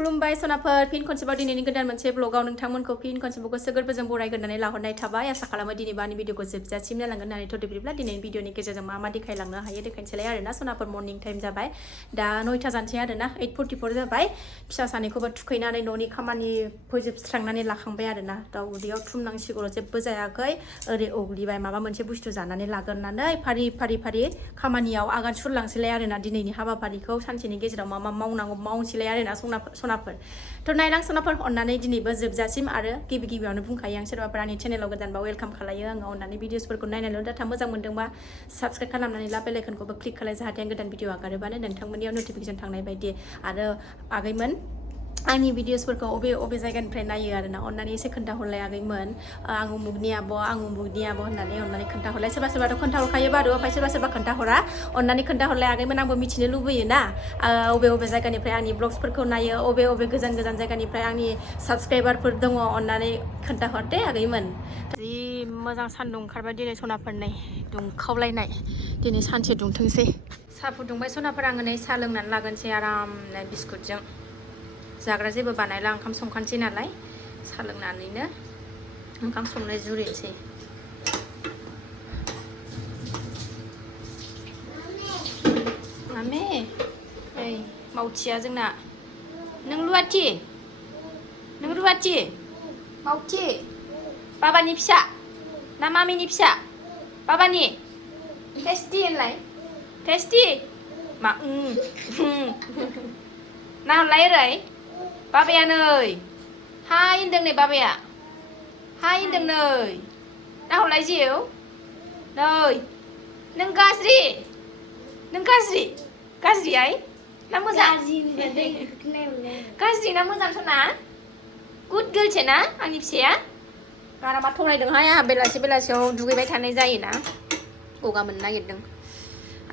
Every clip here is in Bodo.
खुलुमबाय सनाफोर फिन खनसेबाव दिनैनि गोदान मोनसे ब्लगाव नोंथांमोनखौ फिन खनसेबाव गोसो गोरबोजों बरायगोरनानै लाहरनाय थाबाय आसा खालामो दिनैबो आंनि भिडिअखौ जोबजासिम नायलांगोन होननानै थ' बिदिब्ला दिनैनि भिडिअनि गेजेरजों मा मा देखायलांनो हायो देखायनोसैलाय आरोना सनाफोर मर्निं टाइम जाबाय दा 9टा जानसै आरोना 8:44 जाबाय फिसा सानैखौबो थुखैनानै न'नि खामानि फोजोबस्रांनानै लाखांबाय आरोना दा उदैयाव थुमनांसिगौ जेबो जायाखै ओरै ओग्लिबाय माबा मोनसे बुस्थु जानानै लागोरनानै फारि खामानियाव आगान सुरलांसैलाय आरोना दिनैनि हाबाफारिखौ सानसेनि गेजेराव मा मा मावनांगौ मावनोसैलाय आरोना सनाफोर थ' नायलां सनाफोर अननानै दिनैबो जोबजासिम आरो गिबियावनो बुंखायो आं सोरबाफोर आंनि चेनेलाव गोदानबा वेलकाम खालायो आङो अननानै भिडिअसफोरखौ नायनानैल' डाटा मोजां मोनदोंबा साबस्क्राइब खालामनानै ला बेल आइकनखौबो क्लिक खालाय जाहाथे आं गोदान भिडिअ आगारोबानो नोंथांमोननियाव नटिफिकेसन थांनाय बायदि आरो आगैमोन आंनि भिडिअसफोरखौ अबे जायगानिफ्राय नायो आरोना अननानै एसे खोन्थाहरलाय आगैमोन आं उमुगनि आब' होननानै अननानै खोन्थाहरलाय सोरबाथ' खोन्थाहरखायो बारु ओमफ्राय सोरबा खोन्थाहरा अननानै खोन्थाहरलाय आगैमोन आंबो मिथिनो लुबैयो ना अबे जायगानिफ्राय आंनि ब्लग्सफोरखौ नायो अबे गोजान जायगानिफ्राय आंनि साबस्क्राइबारफोर दङ अननानै खोन्थाहर दे आगैमोन जि मोजां सान्दुं ओंखारबाय दिनै सनाफोर नै दुंखावलायनाय दिनै सानसे दुंथोंसै साहा फुदुंबाय सनाफोर आङो नै साहा लोंनानै लागोनसै आरामनो बिस्कुटजों जाग्रा जेबो बानायला ओंखाम संखानोसै नालाय साहा लोंनानैनो ओंखाम संनो जुरिनोसै मामे ओइ मावथिया जोंना नों रुवाथि मावथि बाबानि फिसा ना मामिनि फिसा बाबानि टेस्टि होनलाय टेस्टि मा नाहरलाय ओरै बाबाया नै हाय होनदों नै बाबाया हाय होनदों नै नाहरलाय जिउ नै नों गाज्रिहाय ना मोजां गाज्रि ना मोजां सना गुड गार्लसो ना आंनि फिसाया गारामा थरायदोंहाय आंहा बेलासियाव दुगैबाय थानाय जायोना गगा मोननो नागिरदों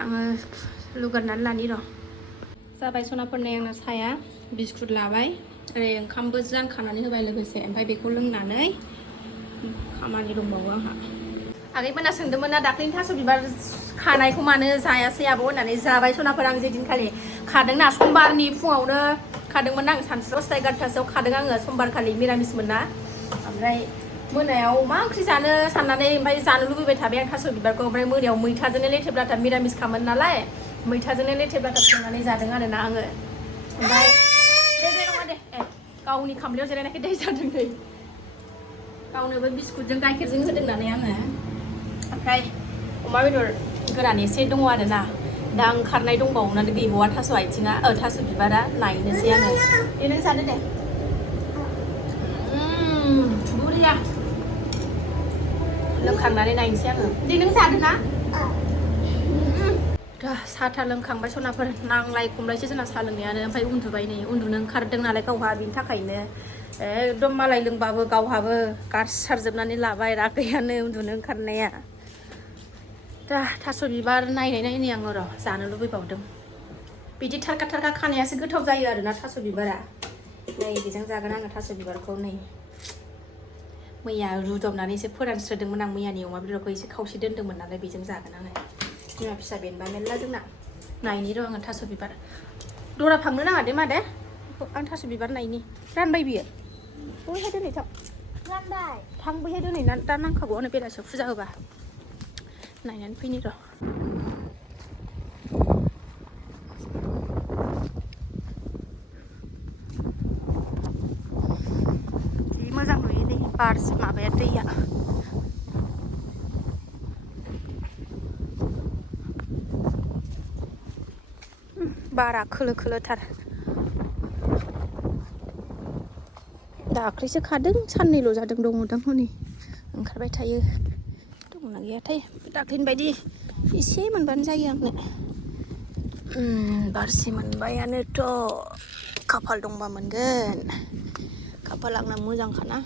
आङो लुगोरनानै लानि र' जाबाय सनाफोरनि आंना साया बिस्कुट लाबाय ओरै ओंखामबो जानखानानै होबाय लोगोसे ओमफ्राय बेखौ लोंनानै खामानि दंबावो आंहा आगैमोना सोंदोंमोन ना दाख्लैनि थास' बिबार खानायखौ मानो जायासै आब' होननानै जाबाय सनाफोर आं जेदिनखालि खादोंना समबारनि फुङावनो खादोंमोन आं सानसु 11:30 खादों आङो समबारखालि मिरामिसमोन ना ओमफ्राय मोनायाव मा ओंख्रि जानो साननानै ओमफ्राय जानो लुबैबाय थाबाय आं थास' बिबारखौ ओमफ्राय मोनायाव मैथाजोंनो लेथेब्लाथा मिरामिस खामोन नालाय मैथाजोंनो लेथेब्लाथा संनानै जादों आरोना आङो ओमफ्राय दे नङा दे गावनि खामलायाव जिरायनायखाय दै जादों नै गावनोबो बिस्कुटजों गाइखेरजों होदों नालाय आङो ओमफ्राय अमा बेदर गोरान एसे दङ आरोना दा ओंखारनाय दंबावोनानै गैबावा थास' आथिङा थास' बिबारा नायनोसै आङो नों जादो दे बुरिया लोंखांनानै नायनोसै आङो दे नों जादो ना साहा लोंखांबाय सनाफोर नांलाय खमलायसो जोंना साहा लोंनायानो ओमफ्राय उन्दुबाय नै उन्दुनो ओंखारदों नालाय गावहा बिनि थाखायनो एकदम मालाय लोंबाबो गावहाबो गारसारजोबनानै लाबाय रागायानो उन्दुनो ओंखारनाया दा थास' बिबार नायनाय आङो र' जानो लुबैबावदों बिदि थारखा खानायासो गोथाव जायो आरोना थास' बिबारा नै बेजों जागोन आङो थास' बिबारखौ नै मैया रुदबनानैसो फोरानस्रोदोंमोन आं मैयानि अमा बेदरखौ एसे खावसे दोन्दोंमोन नालाय बेजों जागोन आङो बिमा फिसा बेनबा मेरला जोंना नायनि र' आङो थास' बिबार दरा फांनो नाङा दे मादे आं थास' बिबार नायनि रानबाय बियो बैहाय दोनै थां बैहाय दोनै दा नांखागौआनो बेलासियाव फुजा होबा नायनानै फैनि र' जि मोजां नुयो नै बार माबाया दैया बारा खोलो-खोलोथार दाख्लैसो खादों साननैल' जादों दङ हनै ओंखारबाय थायो दंना गैयाथाय दाख्लैनि बायदि एसे मोनबानो जायो आंनो बारसे मोनबायानोथ' खाफाल दंबा मोनगोन खाफाल आंना मोजांखाना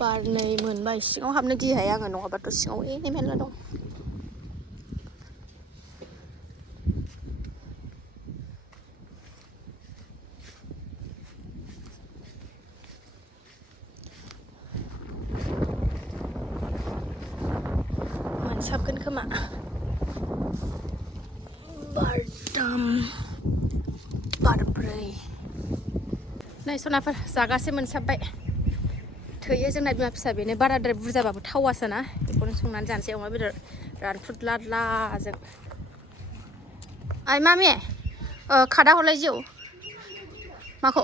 बारनै मोनबाय सिङाव हाबनो गिहाय आङो नङाबाथ' सिङाव एनै मेरला दं मोनसाबगोन खोमा बारथाम बारब्रै नै सनाफोर जागासे मोनसाबबाय थैयो जोंना बिमा फिसा बेनो बाराद्राय बुरजाबाबो थावासो ना बेखौनो संनानै जानोसै अमा बेदर रानफुदलादलाजों आइ मामि खादा हरलाय जिउ माखौ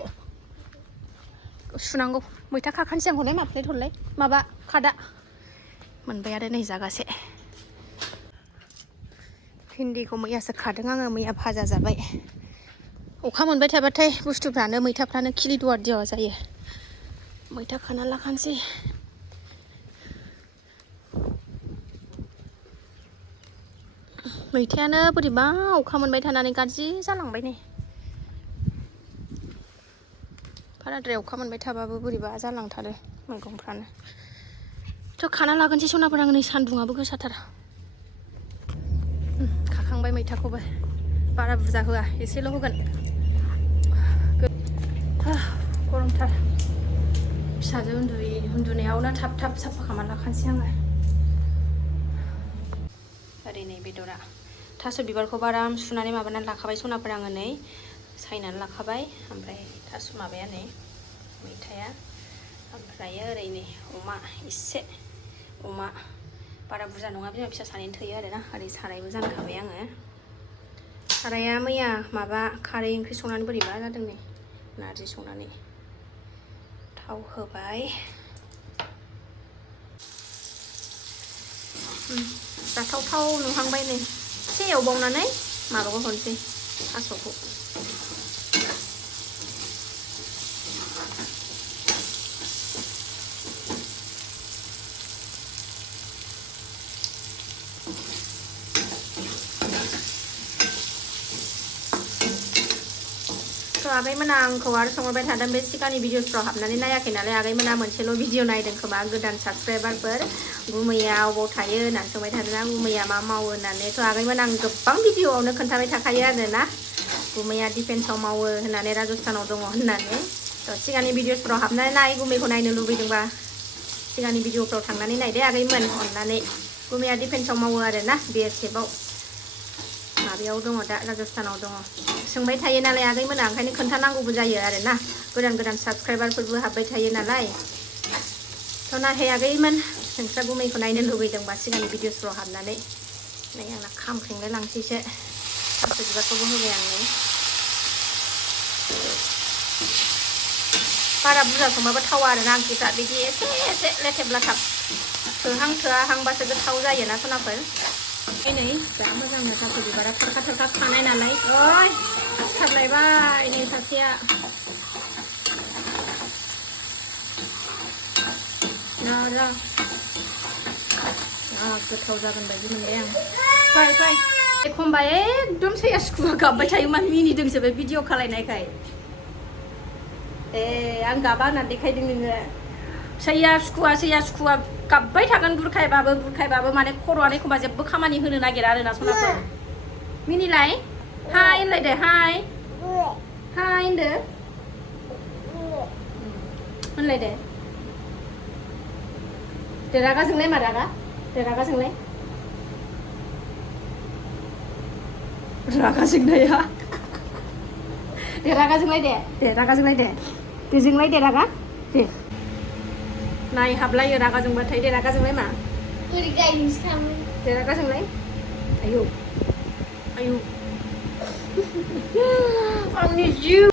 सुनांगौ मैथा खाखानोसै आं हरलाय मा प्लेट हरलाय माबा खादा मोनबाय आरो नै जागासे भिन्दिखौ मैयासो खादों आङो मैया भाजा जाबाय अखा मोनबाय थाबाथाय बुस्थुफ्रानो मैथाफ्रानो खिलिदुवा दिवा जायो मैथा खाना लाखानोसै मैथायानो बोरैबा अखा मोनबाय थानानै गाज्रि जालांबाय नै बाराद्राय अखा मोनबाय थाबाबो बोरैबा जालांथारो मैगंफ्रानो थ' खाना लागोनसै सनाफोर आं नै सान्दुङाबो गोसाथार खाखांबाय मैथाखौबो बारा बुरजा होआ एसेल' होगोन गरमथार फिसाजो उन्दुनायावनो थाब थाब साफा खालामना लाखानोसै आङो ओरै नै बेदरा थास' बिबारखौबो आराम सुनानै माबानानै लाखाबाय सनाफोर आङो नै सायनानै लाखाबाय ओमफ्राय थास' माबाया नै मैथाया ओमफ्रायो ओरै नै अमा एसे अमा बारा बुरजा नङा बिमा फिसा सानैनो थोयो आरोना ओरै सारायबो जानखाबाय आङो साराया मैया माबा खारै ओंख्रि संनानै बोरैबा जादों नै नारजि संनानै थाव होबाय जाथावथाव नुहांबाय नै एसे एवबावनानै माबाखौ हरनोसै थास'खौ आगैमोना आंखौ आरो सोंहरबाय थादों बे सिगांनि भिडिअसफ्राव हाबनानै नायाखै नालाय आगैमोना मोनसेल' भिडिअ नायदों खोमा गोदान साबस्क्राइबारफोर गुमैया अबाव थायो होननानै सोंबाय थादों गुमैया मा मावो होननानै थ' आगैमोन आं गोबां भिडिअआवनो खोन्थाबाय थाखायो आरोना गुमैया डिफेन्सआव मावो होननानै राजस्थानाव दङ होननानै थ' सिगांनि भिडिअसफ्राव हाबनानै नाय गुमैखौ नायनो लुबैदोंबा सिगांनि भिडिअफ्राव थांनानै नायदे आगैमोन अननानै गुमैया डिफेन्सआव मावो आरोना BSFआव माबायाव दङ दा राजस्थानाव दङ सोंबाय थायो नालाय आगैमोना ओंखायनो खोन्थानांगौबो जायो आरोना गोदान गोदान साबस्क्राइबारफोरबो हाबबाय थायो नालाय थ' नाथाय आगैमोन नोंस्रा गुमैखौ नायनो लुबैदोंबा सिगांनि भिडिअसफ्राव हाबनानै नै आंना खामख्रेंलाय लांसैसो थास' बिबारखौबो होबाय आं नै बारा बुरजा संबाबो थावा आरोना ओंख्रिफ्रा बिदि एसे एसे लेथेब लाथाब थोहां थोहांबासो गोथाव जायोना सनाफोर नै जा मोजांनो थास' बिबारा थरखा थरखा खानाय नालाय ओइ सिथारलायबाय नै सासेया गोथाव जागोन बायदि मोनबाय आं फै फै एखमबा एकदम सैया सुखुआ गाबबाय थायो मा मिनिदोंसो बे भिडिअ खालायनायखाय आं गाबा होननानै देखायदों नोङो सैया सुखुआ गाबबाय थागोन बुरखायबाबो माने खर'आनो एखमबा जेबो खामानि होनो नागिरा आरोना सनाफोर मिनिलाय हाय होनलायदो हाय होनदो होनलायदो दे रागा जोंलाय मा रागा दे रागा जोंलाय रागा जोंनाया दे रागा जोंलाय दे रागा जोंलाय दे जोंलाय दे रागा दे नाय हाबलायो रागा जोंबाथाय दे रागा जोंलाय मा दे रागा जोंलाय आयौ आयौ आंनि जिउ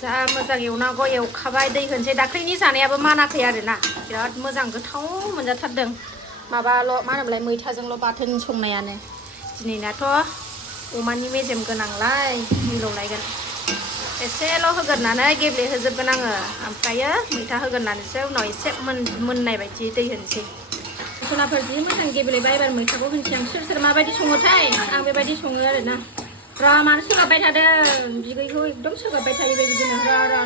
जा मोजां एवनांगौ एवखाबाय दै होनसै दाख्लैनि जानायाबो मानाखै आरोना बिराद मोजां गोथाव मोनजाथारदों माबाल' मा होनोमोनलाय मैथाजोंल' बाथोन संनायानो दिनैनाथ' अमानि मेजेम गोनांलाय मिलौलायगोन एसेल' होगोरनानै गेब्लेहोजोबगोन आङो ओमफ्रायो मैथा होगोरनानैसो उनाव एसे मोननाय बायदि दै होनसै सनाफोर जि मोजां गेब्लेबाय एबार मैथाखौ होनसै आं सोर माबायदि सङोथाय आं बेबायदि सङो आरोना र' मानो सोगाबबाय थादों बिगैखौ एकदम सोगाबबाय थायो बेबायदिनो र'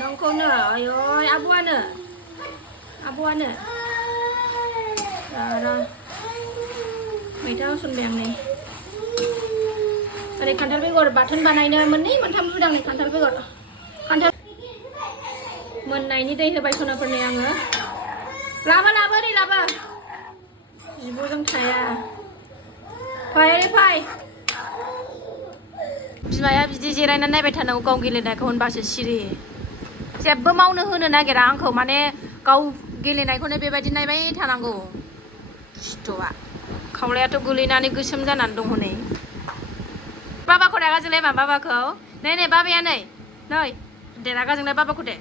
नोंखौनो आयै आब'आनो र' मैथा होसनबाय आं नै ओरै खान्थाल बेगर बाथोन बानायनो मोननै मोनथाम रुदां नै खान्थाल बेगर मोननायनि दै होबाय सनाफोरनि आङो लाबो ओरै लाबो जिबौजों थाया फै बिमाया बिदि जिरायनानै नायबाय थानांगौ गाव गेलेनायखौ होनबासो सिरि जेबो मावनो होनो नागिरा आंखौ माने गाव गेलेनायखौनो बेबायदि नायबाय थानांगौ दुस्थ'आ खावलायाथ' गोलैनानै गोसोम जानानै दं हनै बाबाखौ रागा जोंलाय मा बाबाखौ नै नै बाबाया नै दे रागा जोंलाय बाबाखौ दे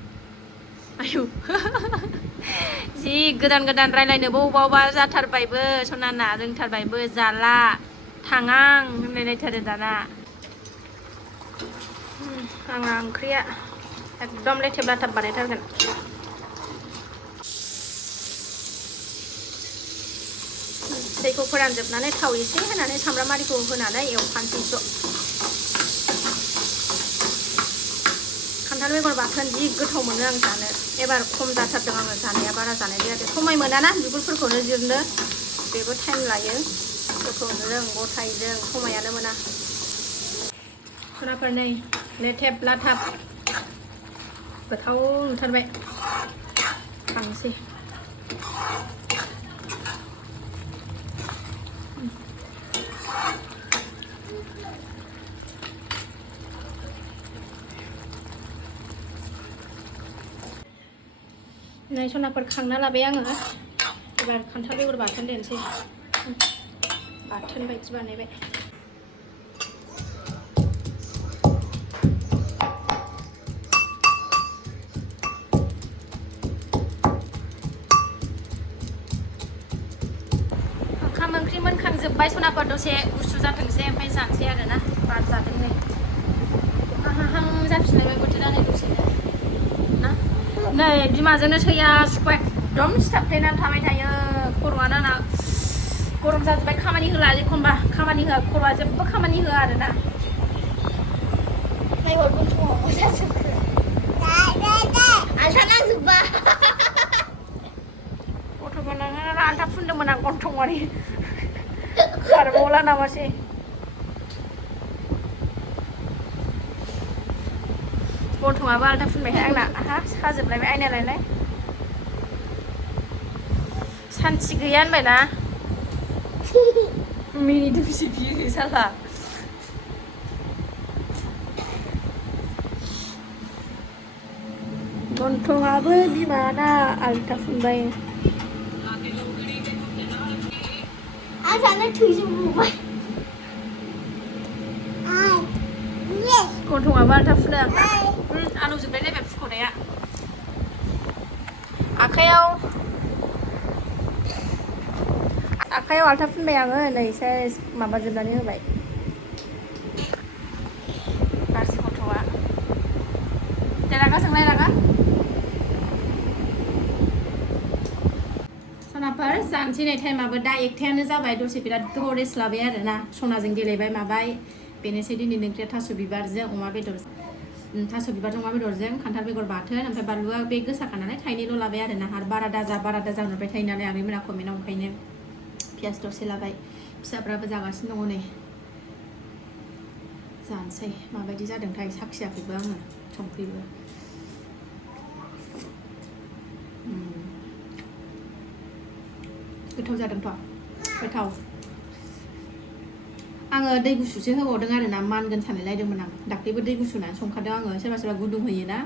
आयु जि गोदान गोदान रायलायनोबो अबा जाथारबायबो सनाना रोंथारबायबो जाला थाङां होनलायलायथारो दाना आंना ओंख्रिया एकदम लेथेब लाथाब बानायथारगोन दैखौ फोरानजोबनानै थाव एसे होनानै सामब्राम आरिखौ होनानै एवफानसै ज' खान्थाल बेगर बाथोन जि गोथाव मोनो आं जानो एबार खम जाथारदों आङो जानाया बारा जानाय जायाखै समाय मोनाना बिगुरफोरखौनो जिरनो बेबो टाइम लायो गोथौजों गथायजों समायानो मोना सनाफोर नै लेथेब लाथाब गोथाव नुथारबाय खांसै नै सनाफोर खांना लाबाय आङो एबार खान्थाल बेगर बाथोन देनोसै बाथोन बायदि बानायबाय ओंखाम ओंख्रि मोनखांजोब्बाय सनाफोर दसे गुसु जाथोंसै ओमफ्राय जानोसै आरोना बार जादों नै हाहां जाफिनलायबाय बोथोरा नै दसेनो ना नै बिमाजोंनो सैया सुखुवा एकदम सिथाबफ्लेनानै थाबाय थायो खर'आनो आंना गरम जाजोब्बाय खामानि होला एखनबा खामानि होआ खर'आ जेबो खामानि होआ आरोना नायहर गन्थंआव जाजोबखो आसा नांजोब्बा गथ' गोनां आन्था फुनदोंमोन आं गन्थंआरि खारबावला नामासै गन्थंआबो आलदा फुनबायहाय आंना आहा साजोबलायबाय आयनालायलाय सान्थि गैया होनबायना मिनि दुमसि बियो साला गन्थंआबो बिमाना आलदा फुनबाय आं जानो थैजोबबाय गन्थंआबो आलदा फुनो आलौ जोबलायलायबाय फुख'नाया आखायाव आलथा फुनबाय आङो नै सेस माबाजोबनानै होबाय गाज्रि गथ'आ दे रागा जोंलाय रागा सनाफोर जानोसै नै टाइमाबो दा 1थायानो जाबाय दसे बिराद गोबाव रेस्ट लाबाय आरोना सनाजों गेलेबाय माबाय बेनोसै दिनैनि ओंख्रिया थास' बिबारजों अमा बेदरजों खान्थाल बेगर बाथोन ओमफ्राय बानलुआ बे गोसाखा नालाय थाइनैल' लाबाय आरोना आरो बारा दाजा नुबाय थायो नालाय आगैमोना कमेन्टआव ओंखायनो पियास दसे लाबाय फिसाफ्राबो जागासिनो दङ नै जानोसै माबायदि जादोंथाय साखियाखैबो आङो संख्रिबो गोथाव जादोंथ' गोथाव आङो दै गुसुसो होबावदों आरोना मानगोन सानलायलायदोंमोन आं दाख्लैबो दै गुसु होनानै संखादों आङो सोरबा सोरबा गुदुं होयोना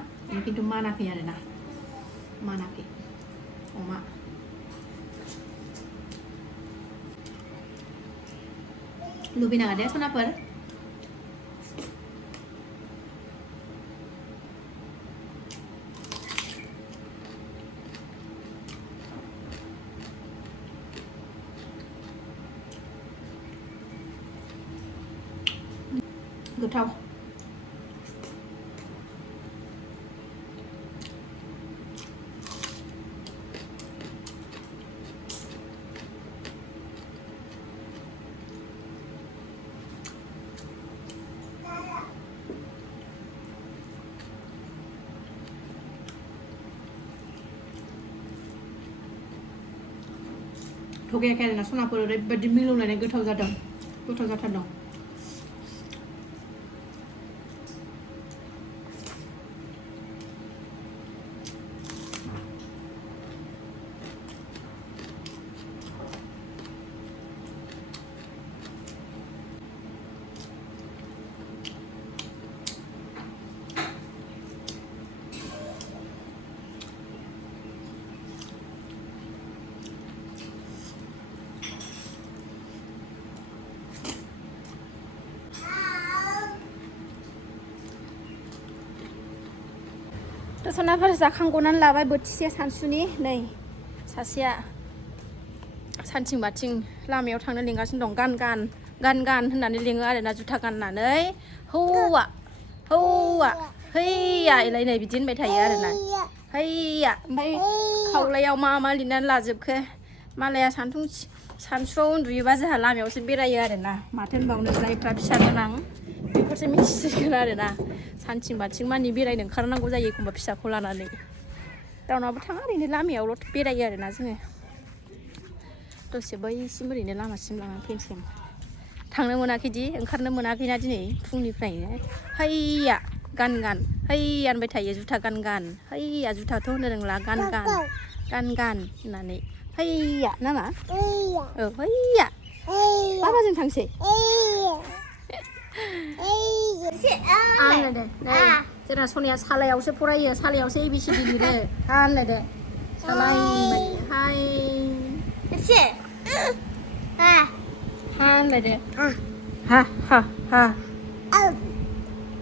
खिन्थु मानाखै आरोना मानाखै अमा लुबैनाङा दे सनाफोर गोथाव थगायाखै आरोना सनाफोर ओरैबायदि मिलौलायनाय गोथाव जादों गोथाव जाथारदों दा सनाफोर जाखांग'नानै लाबाय बोथिसे सानसुनि नै सासेया सानथिं बाथिं लामायाव थांनो लिंगासिनो दं गान होननानै लिङो आरोना जुथा गाननानै हौवा हैया इलाय नै बिदि होनबाय थायो आरोना हैया ओमफ्राय खावलायाव मा लिरनानै लाजोबखो मालाया सानसुआव उन्दुयोबा जोंहा लामायावसो बेरायो आरोना माथो होनबावनो जायफ्रा फिसा गोनां बेफोरसो मिथिसिगोन आरोना सानथिं बाथिं मानि बेरायनो ओंखारनांगौ जायो एखमबा फिसाखौ लानानै रावनावबो थाङा ओरैनो लामायावल' बेरायो आरोना जोङो दसे बैसिम ओरैनो लामासिम लानानै फैनोसै थांनो मोनाखैदि ओंखारनो मोनाखैना दिनै फुंनिफ्रायनो हैया गान हैया होनबाय थायो जुथा गान हैया जुथाथ' होनो रोंला गान होननानै हैया नामा औ हैया बाबाजों थांसै आनलायदो नै जोंना सनाया सालायावसो फरायो सालायावसो ABCD लिरो आनलायदो सालाय हाय हानलायदो हा